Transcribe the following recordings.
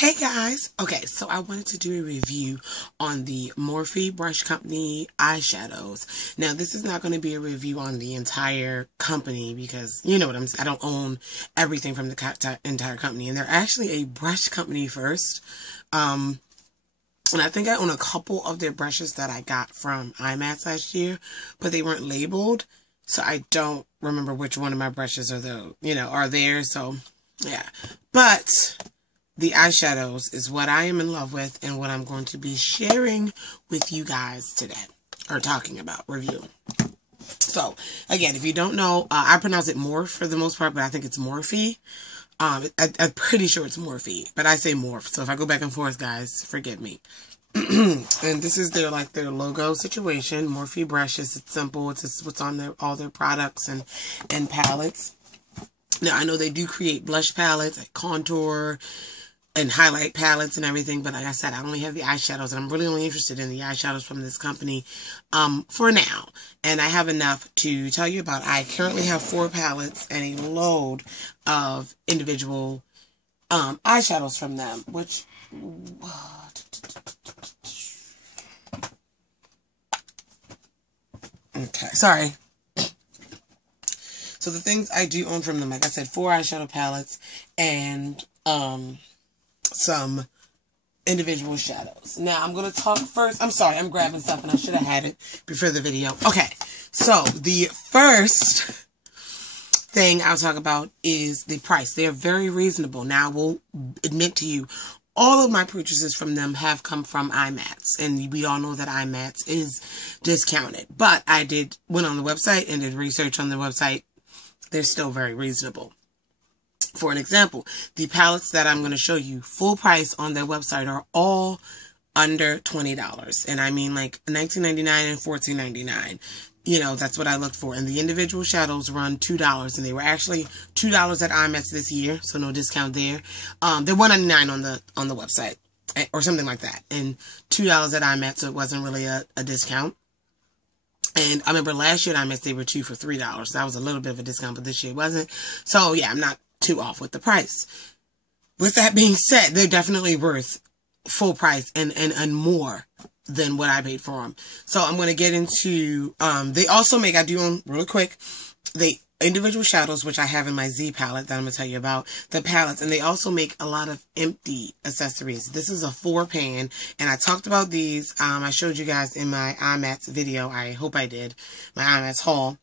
Hey guys! Okay, so I wanted to do a review on the Morphe Brush Company eyeshadows. Now, this is not going to be a review on the entire company because, you know what I don't own everything from the entire company. And they're actually a brush company first. And I think I own a couple of their brushes that I got from IMATS last year, but they weren't labeled. So I don't remember which one of my brushes are there. So, yeah. But the eyeshadows is what I am in love with and what I'm going to be sharing with you guys today, or talking about, reviewing. So, again, if you don't know, I pronounce it Morphe for the most part, but I think it's Morphe. I'm pretty sure it's Morphe, but I say Morphe. So if I go back and forth, guys, forgive me. And this is their logo situation. Morphe brushes. It's simple. It's just what's on all their products and palettes. Now, I know they do create blush palettes, like contour and highlight palettes and everything, but like I said, I only have the eyeshadows, and I'm really only interested in the eyeshadows from this company for now. And I have enough to tell you about. I currently have 4 palettes and a load of individual eyeshadows from them, which okay, sorry. So the things I do own from them, like I said, 4 eyeshadow palettes and some individual shadows. Now, I'm going to talk first. I'm sorry, I'm grabbing stuff and I should have had it before the video. Okay, so the first thing I'll talk about is the price. They're very reasonable. Now, I will admit to you, all of my purchases from them have come from IMATS, and we all know that IMATS is discounted. But I went on the website and did research on the website. They're still very reasonable. For an example, the palettes that I'm going to show you, full price on their website, are all under $20. And I mean like $19.99 and $14.99. You know, that's what I looked for. And the individual shadows run $2. And they were actually $2 at IMATS this year, so no discount there. They're $1.99 on the website, or something like that. And $2 at IMATS, so it wasn't really a discount. And I remember last year at IMATS, they were 2 for $3. So that was a little bit of a discount, but this year it wasn't. So yeah, I'm not too off with the price. With that being said, they're definitely worth full price and more than what I paid for them. So I'm going to get into, they also make, I do own, really quick, the individual shadows, which I have in my Z palette that I'm going to tell you about, the palettes, and they also make a lot of empty accessories. This is a 4-pan, and I talked about these, I showed you guys in my IMATS video, I hope I did, my IMATS haul.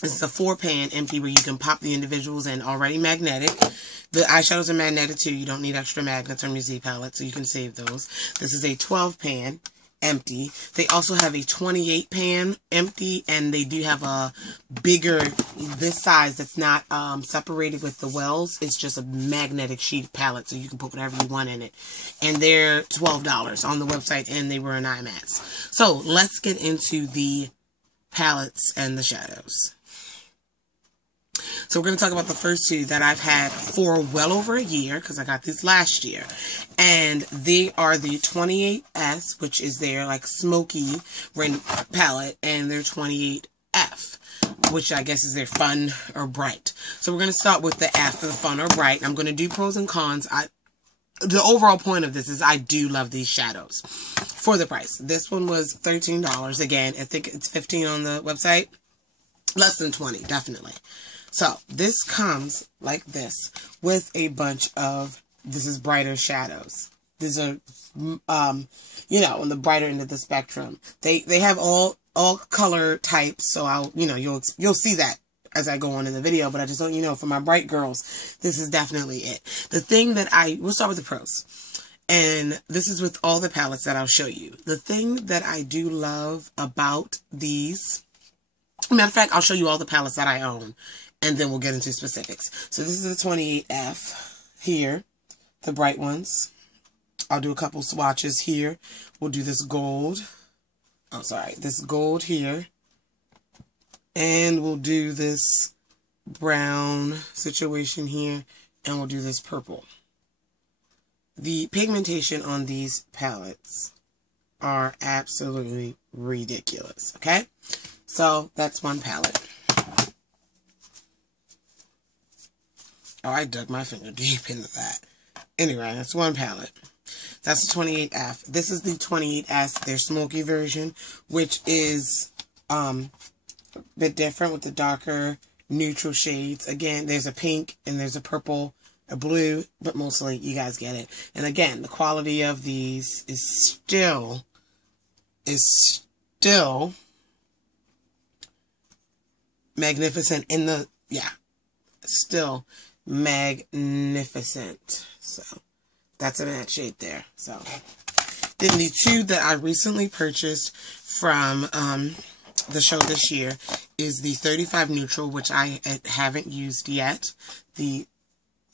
This is a 4-pan empty where you can pop the individuals in, already magnetic. The eyeshadows are magnetic too. You don't need extra magnets on your Z palette, so you can save those. This is a 12-pan empty. They also have a 28-pan empty, and they do have a bigger, this size that's not separated with the wells. It's just a magnetic sheet palette, so you can put whatever you want in it. And they're $12 on the website, and they were in IMATS. So let's get into the palettes and the shadows. So we're going to talk about the first 2 that I've had for well over a year, because I got these last year. And they are the 28S, which is their like smoky palette, and their 28F, which I guess is their fun or bright. So we're going to start with the F for the fun or bright. I'm going to do pros and cons. The overall point of this is I do love these shadows for the price. This one was $13. Again, I think it's $15 on the website. Less than $20, definitely. So this comes like this with a bunch of, this is brighter shadows. These are, on the brighter end of the spectrum. They have all color types. So you'll see that as I go on in the video, but I just don't, for my bright girls, this is definitely it. The thing that we'll start with the pros. And this is with all the palettes that I'll show you. The thing that I do love about these, matter of fact, I'll show you all the palettes that I own, and then we'll get into specifics. So this is the 28F here, the bright ones. I'll do a couple swatches here. We'll do this gold. Oh, sorry, this gold here. And we'll do this brown situation here, and we'll do this purple. The pigmentation on these palettes are absolutely ridiculous, okay? So that's one palette. Oh, I dug my finger deep into that. Anyway, that's one palette. That's the 28F. This is the 28S, their smoky version, which is a bit different with the darker neutral shades. Again, there's a pink and there's a purple, a blue, but mostly you guys get it. And again, the quality of these is still magnificent in the, still magnificent. So that's a matte shade there. So then the two that I recently purchased from the show this year is the 35 neutral, which I haven't used yet. The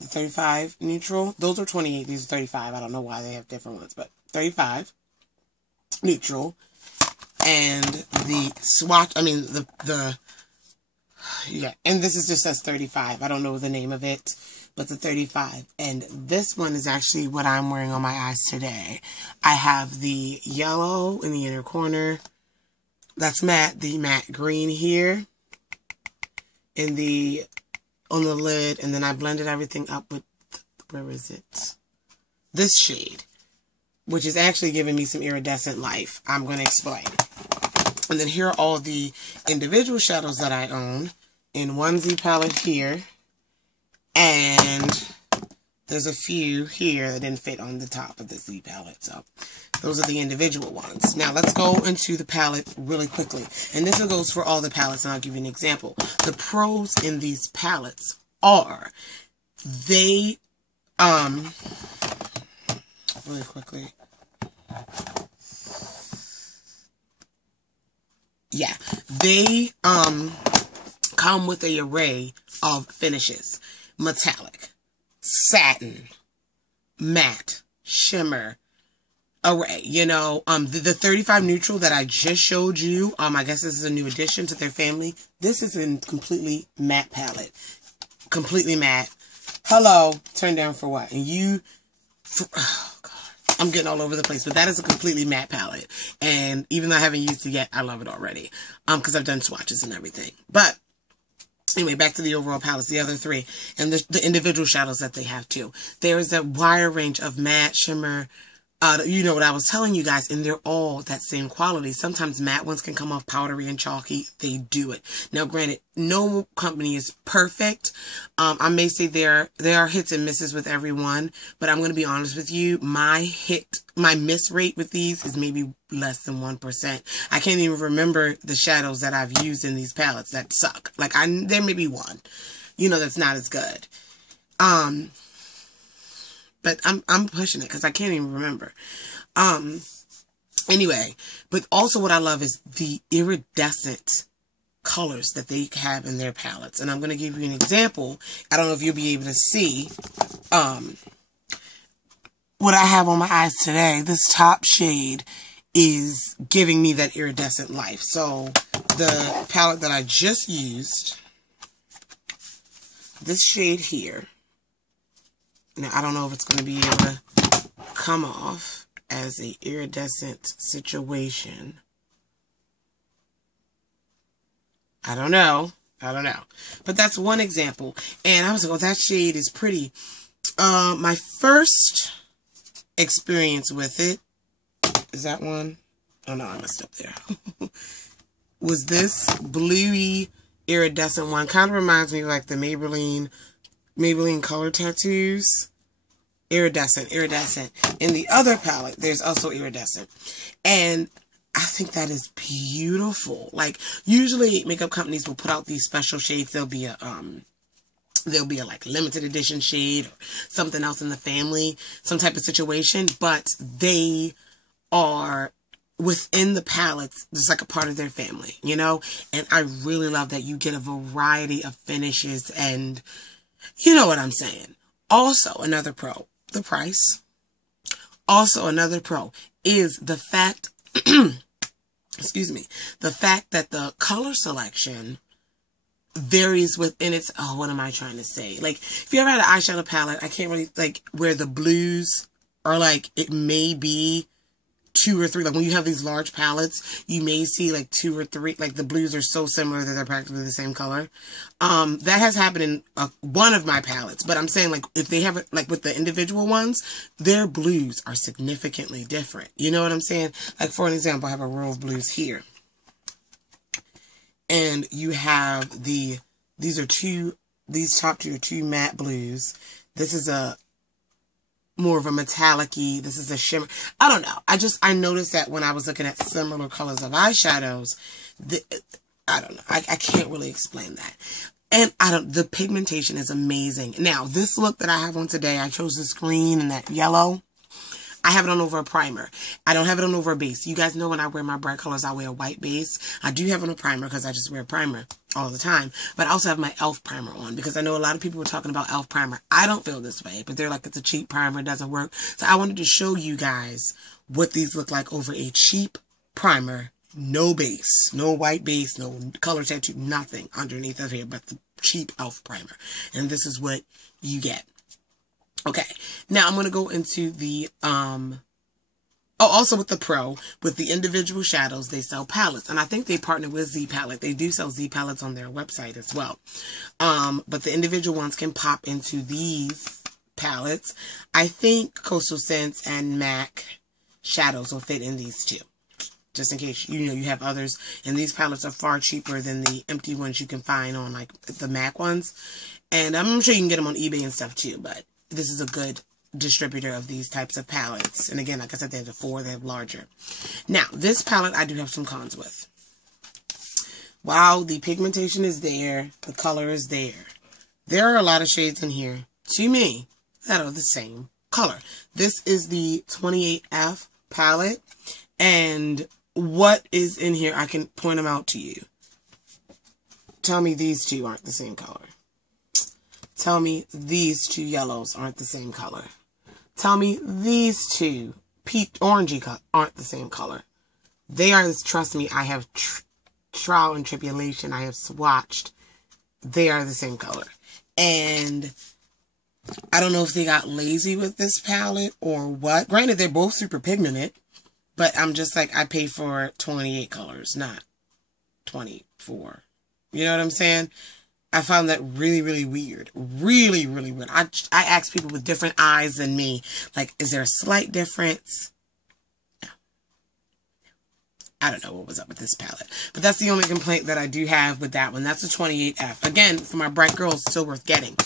35 neutral, those are 28, these are 35. I don't know why they have different ones, but 35 neutral. And the swatch, I mean and this is just says 35. I don't know the name of it, but the 35. And this one is actually what I'm wearing on my eyes today. I have the yellow in the inner corner. That's matte. The matte green here on the lid. And then I blended everything up with, where is it? This shade, which is actually giving me some iridescent life. I'm going to explain. And then here are all the individual shadows that I own in one Z palette here. And there's a few here that didn't fit on the top of the Z palette. So those are the individual ones. Now let's go into the palette really quickly. And this goes for all the palettes, and I'll give you an example. The pros in these palettes are they, really quickly. Yeah, they come with an array of finishes. Metallic, satin, matte, shimmer, array. You know, the 35 neutral that I just showed you, I guess this is a new addition to their family. This is a completely matte palette. Completely matte. Hello, turn down for what? And oh God, I'm getting all over the place, but that is a completely matte palette. And even though I haven't used it yet, I love it already. Because I've done swatches and everything. But anyway, back to the overall palettes, the other three, and the individual shadows that they have too. There is a wide range of matte, shimmer, you know what I was telling you guys, and they're all that same quality. Sometimes matte ones can come off powdery and chalky. They do it. Now, granted, no company is perfect. I may say there are hits and misses with every one, but I'm going to be honest with you. My miss rate with these is maybe less than 1%. I can't even remember the shadows that I've used in these palettes that suck. Like, there may be one, you know, that's not as good. But I'm pushing it because I can't even remember. Anyway, but also what I love is the iridescent colors that they have in their palettes. And I'm going to give you an example. I don't know if you'll be able to see what I have on my eyes today. This top shade is giving me that iridescent life. So the palette that I just used, this shade here. Now, I don't know if it's going to be able to come off as a iridescent situation. I don't know. But that's one example. And I was like, oh, that shade is pretty. My first experience with it, is that one? Oh, no, I messed up there. Was this bluey iridescent one. Kind of reminds me of like the Maybelline color tattoos. Iridescent. In the other palette, there's also iridescent. And I think that is beautiful. Like, usually makeup companies will put out these special shades. There'll be a like limited edition shade or something else in the family, some type of situation, but they are within the palettes, just like a part of their family, you know? And I really love that you get a variety of finishes, and you know what I'm saying. Also, another pro, the price. Also, another pro is the fact, excuse me, the fact that the color selection varies within its, oh, what am I trying to say? Like, if you ever had an eyeshadow palette, I can't really, like, where the blues are, like, it may be 2 or 3, like when you have these large palettes, you may see like 2 or 3, like the blues are so similar that they're practically the same color. That has happened in one of my palettes, but I'm saying like if they have it, like with the individual ones, their blues are significantly different. You know what I'm saying? Like for an example, I have a row of blues here. And you have these top 2 are 2 matte blues. This is a more of a metallic-y. This is a shimmer. I don't know. I noticed that when I was looking at similar colors of eyeshadows, I don't know. I can't really explain that. And the pigmentation is amazing. Now, this look that I have on today, I chose this green and that yellow. I have it on over a primer. I don't have it on over a base. You guys know when I wear my bright colors, I wear a white base. I do have it on a primer because I just wear a primer all the time. But I also have my e.l.f. primer on because I know a lot of people were talking about e.l.f. primer. I don't feel this way, but they're like, it's a cheap primer. It doesn't work. So I wanted to show you guys what these look like over a cheap primer. No base, no white base, no color tattoo, nothing underneath of here but the cheap e.l.f. primer. And this is what you get. Okay, now I'm going to go into the, also with the Pro, with the individual shadows, they sell palettes. And I think they partner with Z Palette. They do sell Z Palettes on their website as well. But the individual ones can pop into these palettes. I think Coastal Scents and MAC shadows will fit in these too. Just in case, you have others. And these palettes are far cheaper than the empty ones you can find on, like, the MAC ones. And I'm sure you can get them on eBay and stuff too, but this is a good distributor of these types of palettes. And again, like I said, they have 4, they have larger. Now, this palette I do have some cons with. While the pigmentation is there, the color is there. There are a lot of shades in here, to me, that are the same color. This is the 28F palette. And what is in here, I can point them out to you. Tell me these 2 aren't the same color. Tell me these 2 yellows aren't the same color. Tell me these 2 orangey aren't the same color. They are, trust me, I have trial and tribulation. I have swatched. They are the same color. And I don't know if they got lazy with this palette or what. Granted, they're both super pigmented. But I'm just like, I pay for 28 colors, not 24. You know what I'm saying? I found that really, really weird. Really, really weird. I ask people with different eyes than me, like, is there a slight difference? No. I don't know what was up with this palette. But that's the only complaint that I do have with that one. That's a 28F. Again, for my bright girls, still worth getting.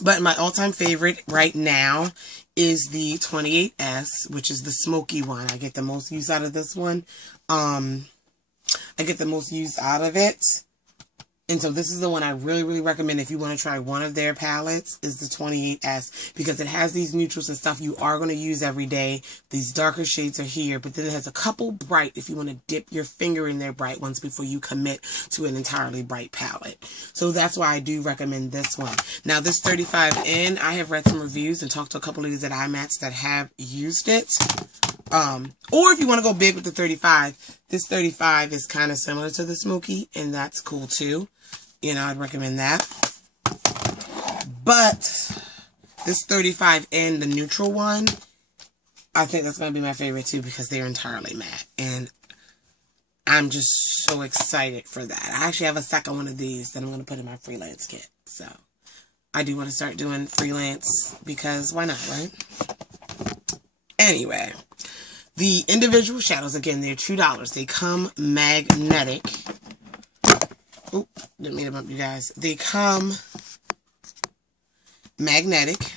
But my all-time favorite right now is the 28S, which is the smoky one. I get the most use out of this one. I get the most use out of it. And so this is the one I really, really recommend if you want to try one of their palettes, is the 28S, because it has these neutrals and stuff you are going to use every day. These darker shades are here, but then it has a couple bright if you want to dip your finger in their bright ones before you commit to an entirely bright palette. So that's why I do recommend this one. Now this 35N, I have read some reviews and talked to a couple of these at IMATS that have used it. Or if you want to go big with the 35, this 35 is kind of similar to the smoky, and that's cool too. You know, I'd recommend that. But this 35N, the neutral one, I think that's going to be my favorite too, because they're entirely matte. And I'm just so excited for that. I actually have a second one of these that I'm going to put in my freelance kit. So I do want to start doing freelance because why not, right? Anyway, the individual shadows, again, they're $2. They come magnetic. Oop, didn't mean to bump you guys. They come magnetic.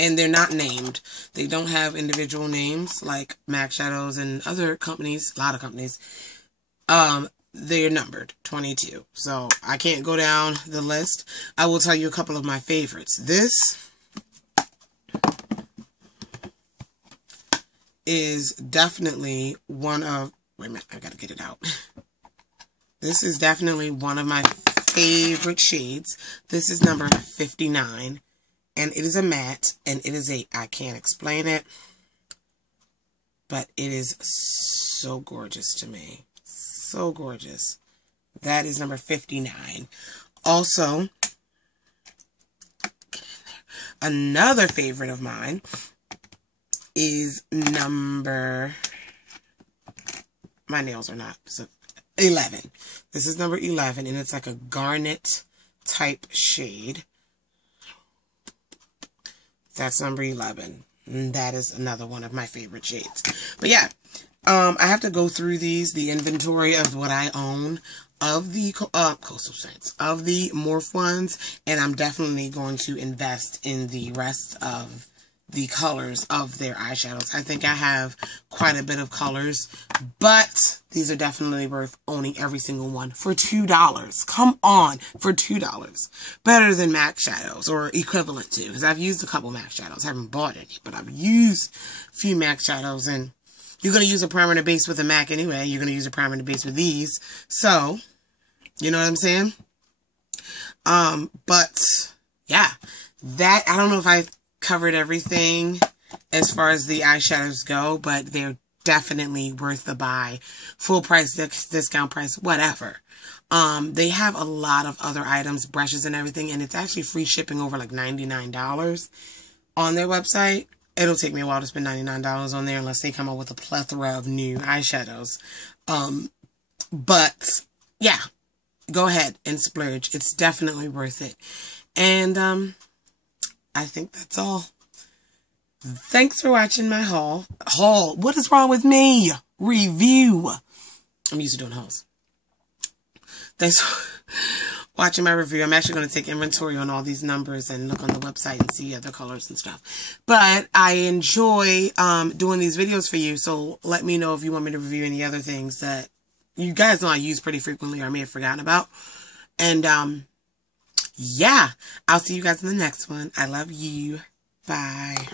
And they're not named. They don't have individual names like MAC Shadows and other companies, a lot of companies. They're numbered, 22. So I can't go down the list. I will tell you a couple of my favorites. This is definitely one of, wait a minute, I gotta get it out. This is definitely one of my favorite shades. This is number 59, and it is a matte, and it is I can't explain it, but it is so gorgeous to me. So gorgeous. That is number 59. Also, another favorite of mine is number, my nails are not, so 11. This is number 11, and it's like a garnet type shade. That's number 11. And that is another one of my favorite shades. But yeah, I have to go through the inventory of what I own of the Coastal Scents, of the Morphe ones, and I'm definitely going to invest in the rest of the colors of their eyeshadows. I think I have quite a bit of colors, but these are definitely worth owning every single one for $2. Come on, for $2. Better than MAC shadows, or equivalent to, because I've used a couple MAC shadows. I haven't bought any, but I've used a few MAC shadows, and you're going to use a primer and a base with a MAC anyway. You're going to use a primer and a base with these. So, you know what I'm saying? But, yeah. That, I don't know if I covered everything as far as the eyeshadows go, but they're definitely worth the buy. Full price, discount price, whatever. They have a lot of other items, brushes and everything, and it's actually free shipping over like $99 on their website. It'll take me a while to spend $99 on there unless they come up with a plethora of new eyeshadows. But yeah, go ahead and splurge. It's definitely worth it. And I think that's all. Thanks for watching my haul. What is wrong with me? Review. I'm used to doing hauls. Thanks for watching my review. I'm actually going to take inventory on all these numbers and look on the website and see other colors and stuff. But I enjoy doing these videos for you, so let me know if you want me to review any other things that you guys know I use pretty frequently or I may have forgotten about. And yeah, I'll see you guys in the next one. I love you. Bye.